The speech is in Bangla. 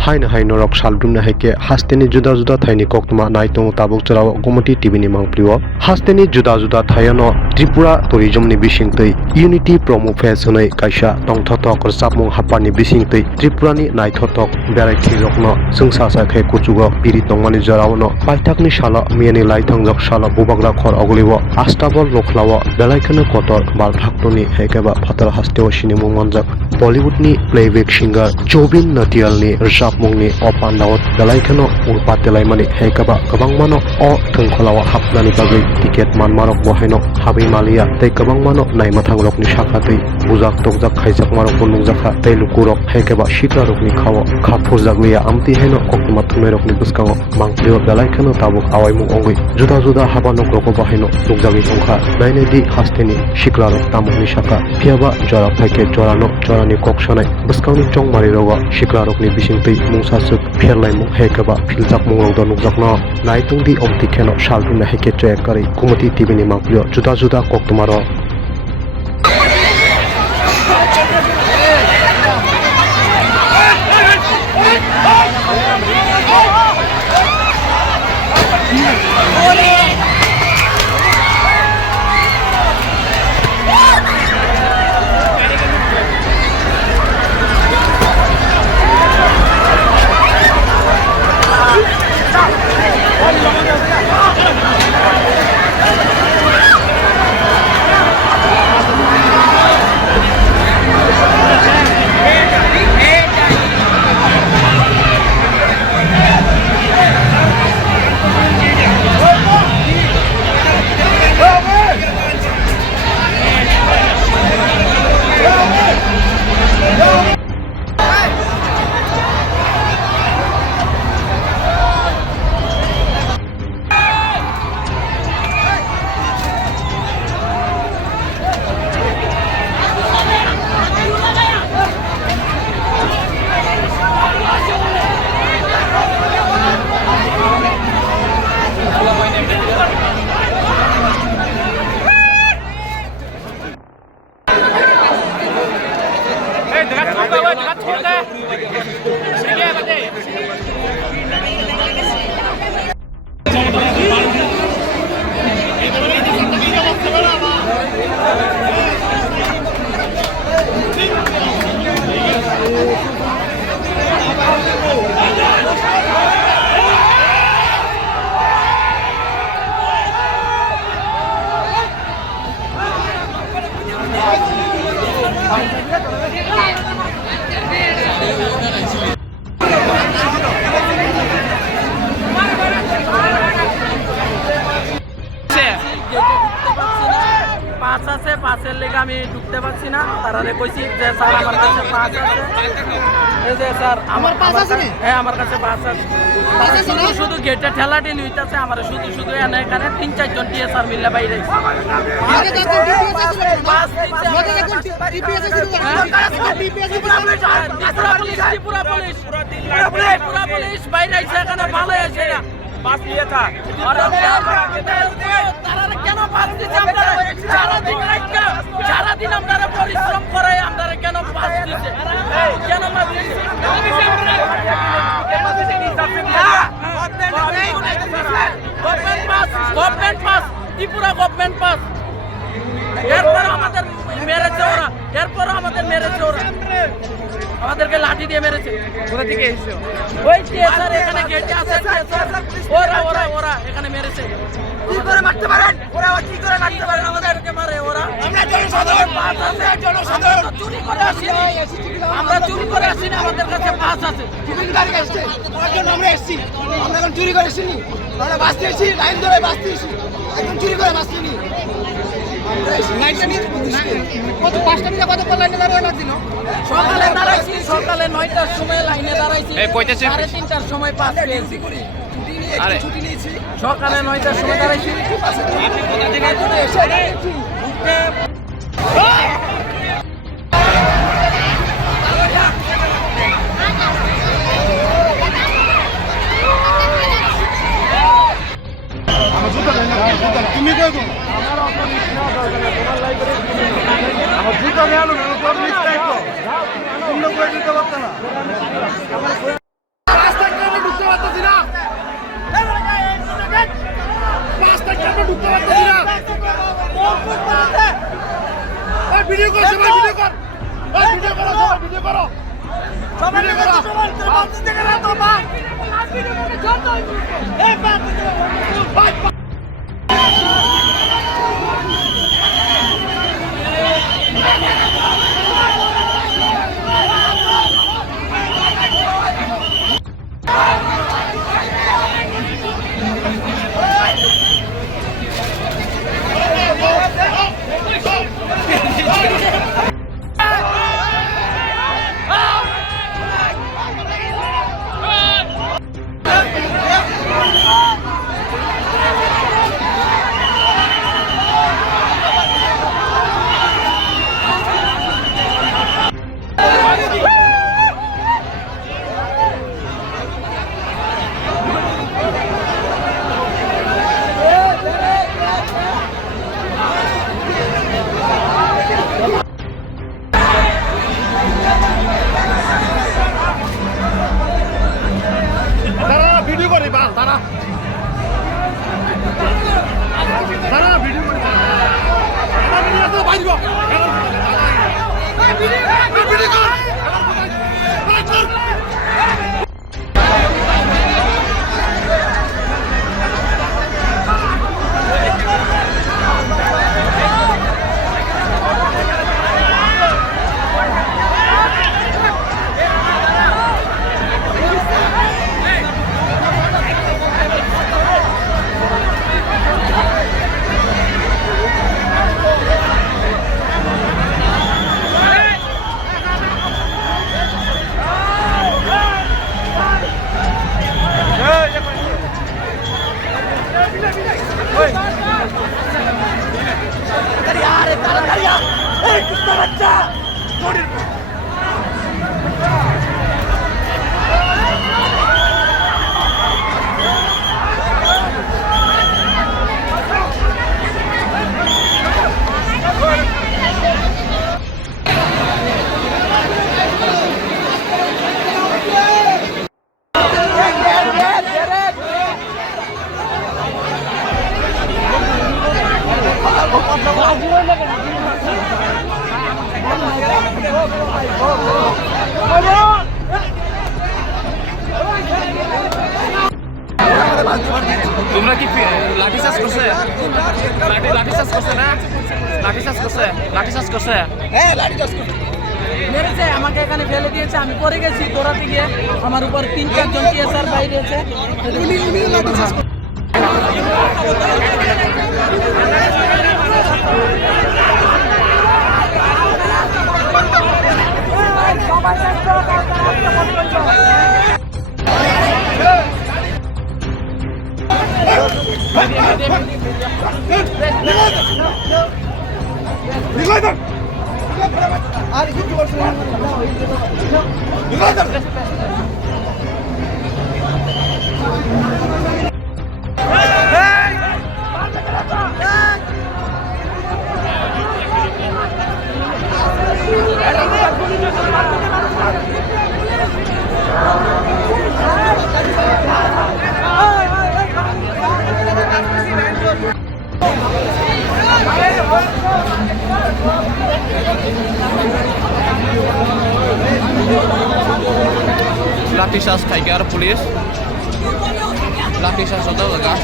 haino rok salbrumna haike hasteni juda juda thaini koktuma naitung tabuk charaw gomoti tv ni mangpliwo hasteni juda juda thayano Tripura tourism ni bisingtei unity promo fest honai kaisa tongthotok sapmung hapani bisingtei Tripura ni naithotok beraiki rokno sungsa sa khe kuchugo piri tongmani jarawno paithakni sala miani laitangjak sala bubagra khor ogliwo astabol rokhlawo belaikano kotor balphaktoni hekeba phatar hasteo sinemu manjak Bollywood ni playback singer Jobin Nautiyal ni sapmung ni opandawot belaikano urpatelaimani hekeba kabangmano o thungkholawa hapnani bagui ticket manmarok bohaino habi malia tei kabangmano naimathang ni sakhatei bujak tokjak khaijak marok nungjakha tei lukurok hekeba shikra rokni khawo khapurjagluya amti heno koktuma thumai ni buskango mangplio belaikano tabuk awaimung ongui juda juda habanok roko bahaino nugjagui tongkha nainedi hasteni shikra rok tamukni saka phiaba jora phaike jorano jorani koksanai buskangni chongmari rogo shikra rokni bisingtei mungsasuk pherlaimung hekeba philjak mungrokdo nukjakno naitungdi omti kheno salruna heke chekari kumati tv ni mangplio juda juda koktumaro পাঁচ আছে পাঁচের লেগে আমি ঢুকতে পারছি না তারারে কইছি যে স্যার আমার কাছে পাঁচ আছে এই যে স্যার আমার পাঁচ আছে হ্যাঁ আমার কাছে পাঁচ আছে শুধু গেটে ঠেলাটি নিতেছে আমার শুধু শুধু এখানে 3-4 জন টিএ স্যার মিলে বাইরে ত্রিপুরা পুলিশ বাইরে এখানে ভালো আছে পাঁচ নিয়ে থাক তারা কেন পাঁচ দিচ্ছে আপনারা সারাদিন আপনারা পরিশ্রম করে আপনারা কেন পাঁচ দিচ্ছে কেন পাঁচ দিচ্ছে government pass Tripura government pass এরপর আমাদের মেরেছে ওরা আমাদেরকে লাঠি দিয়ে মেরেছে কোথা থেকে এসেছে ওই স্যার এখানে গেটে আছে ওরা এখানে মেরেছে কি করে মারতে পারেন কি করে মারতে পারেন আমাদেরকে মারে ওরা আমরা জনসাধারণ আমরা চুরি করে আসিনি আমাদের কাছে পাস আছে গাড়ি আসছে তার জন্য আমরা এসেছি আমরা এখন চুরি করে আসিনি আমরা বাঁচতে এসেছি লাইন ধরে বাঁচতে এসেছি এখন চুরি করে বাঁচতে সকালে 9টার সময় লাইনে দাঁড়াইছি 3:30টার সময় পাস পেয়েছি সকালে 9টার সময় দাঁড়াইছি তুমি কই গো আমার জুতা নিয়ে আলো না তোর মিস্টেক তো তোমরা কই দিতে পারছ না ভিডিও করো সবাই ভিডিও কর এই ভিডিও করো সবাই ভিডিও করো সবাই ভিডিও করো সবাই বাস থেকে না তো বাস ভিডিও করে যত এই বাস ভিডিও করে বাস তারা তারা ভিডিও করে তারা ভিডিও তো বাইরে গো ভিডিও কর তোমরা কি লাঠিচার্জ করছে লাঠিচার্জ করছে না লাঠিচার্জ করছে মেরেছে আমাকে এখানে ফেলে দিয়েছে আমি পড়ে গেছি দৌড়াতে গিয়ে আমার উপর 3-4 জন টিএসআর বাইরে আছে लाठीचार्ज खाइके पुलिस लाठीचार्ज होता होगा